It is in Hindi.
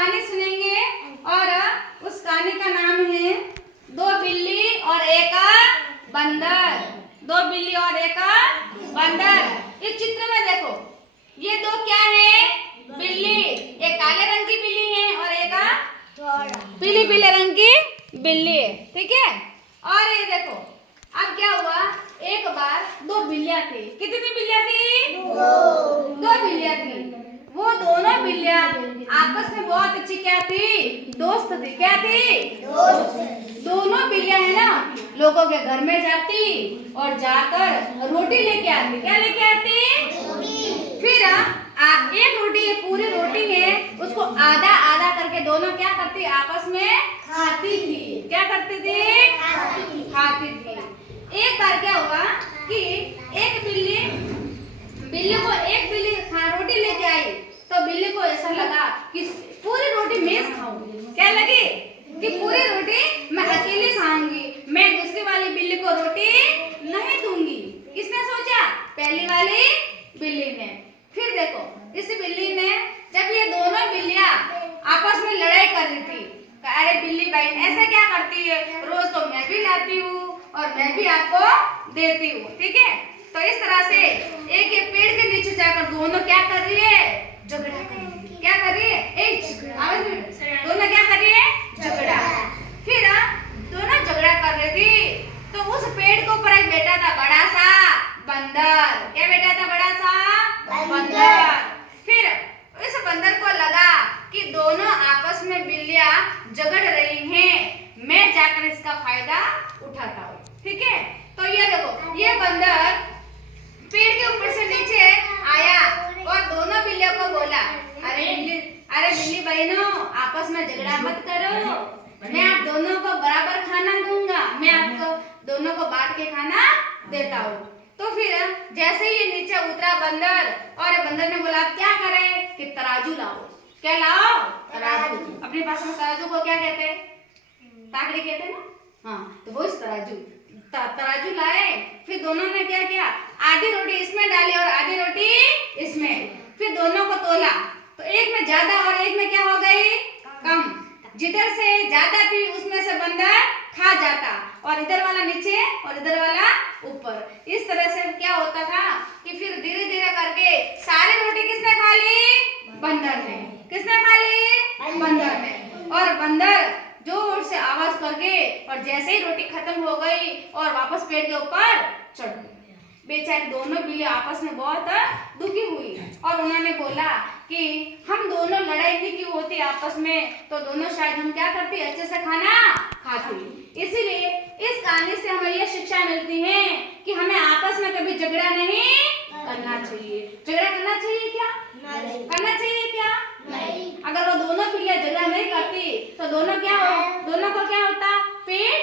कहानी सुनेंगे और उस कहानी का नाम है दो बिल्ली और एक बंदर। दो बिल्ली और एक बंदर। इस चित्र में देखो, ये दो क्या है? बिल्ली। एक काले रंग की बिल्ली है और एक पीले पीले रंग की बिल्ली है, ठीक है। और ये देखो, अब क्या हुआ, एक बार दो बिल्लियां थी। कितनी बिल्लियां थी? दो बिल्लियां थी। वो दोनों बिल्लियां आपस में बहुत अच्छी क्या थी? दोस्त थी। क्या थी? दोस्त। दोनों बिल्लियां है ना, लोगों के घर में जाती और जाकर रोटी लेके आती। क्या लेके आती? फिर एक रोटी, ये पूरी रोटी है, उसको आधा आधा करके दोनों क्या करती? आपस में खाती थी। क्या करती थी? खाती थी। एक बार क्या हुआ कि एक बिल्ली को एक बिल्ली रोटी लेके आई, तो बिल्ली को ऐसा लगा कि पूरी रोटी मैं खाऊंगी। क्या लगी? कि पूरी रोटी मैं अकेले खाऊंगी, मैं दूसरी वाली बिल्ली को रोटी नहीं दूंगी। किसने सोचा? पहली वाली बिल्ली ने। फिर देखो, इस बिल्ली ने, जब ये दोनों बिल्लियां आपस में लड़ाई कर रही थी, अरे बिल्ली भाई ऐसा क्या करती है, रोज तो मैं भी लाती हूँ और मैं भी आपको देती हूँ, ठीक है। तो इस तरह से एक ये पेड़ के नीचे जाकर दोनों क्या कर रही है? झगड़ा कर रही है। क्या कर रही है? दोनों क्या कर रही है? झगड़ा। फिर दोनों झगड़ा कर रही थी, तो उस पेड़ के ऊपर एक बैठा था बड़ा सा बंदर। क्या बैठा था? बड़ा सा बंदर। फिर इस बंदर को लगा कि दोनों आपस में बिल्लियां झगड़ रही हैं, मैं जाकर इसका फायदा उठाता हूँ, ठीक है। तो ये देखो, ये बंदर पेड़ के ऊपर से नीचे आया और दोनों बिल्लियों को बोला, अरे बिल्ली बहनों, आपस में झगड़ा मत करो, मैं आप दोनों को बराबर खाना दूंगा, मैं आपको दोनों को बांट के खाना देता हूँ। तो फिर जैसे ही नीचे उतरा बंदर, और बंदर ने बोला क्या करें? कि तराजू लाओ। क्या लाओ? तराजू। अपने पास में तराजू को क्या कहते हैं? ताकड़ी कहते हैं ना। हाँ, तो वो इस तराजू लाए। फिर दोनों ने क्या किया? आधी रोटी इसमें डाली और आधी रोटी इसमें। फिर दोनों को तोला, तो एक में ज्यादा और एक में क्या हो गई? कम। जिधर से ज्यादा थी उसमें से बंदर खा जाता, और इधर वाला नीचे और इधर वाला ऊपर। इस तरह से क्या होता था कि फिर धीरे धीरे करके सारी रोटी किसने खा ली? बंदर ने। किसने खा ली? बंदर ने। और बंदर जोर से आवाज करके, और जैसे ही रोटी खत्म हो गई और वापस पेड़ के ऊपर चढ़ गई। बेचारी दोनों बिल्ली आपस में बहुत दुखी हुई और उन्होंने बोला कि हम दोनों लड़ाई नहीं की होती आपस में, तो दोनों शायद हम क्या करती? अच्छे से खाना खाती। इसीलिए इस कहानी से हमें यह शिक्षा मिलती है कि हमें आपस में कभी झगड़ा नहीं करना चाहिए। झगड़ा करना चाहिए क्या? नहीं। करना चाहिए क्या? नहीं। अगर वो दोनों बिल्लियां झगड़ा नहीं करती तो दोनों को क्या होता? पेट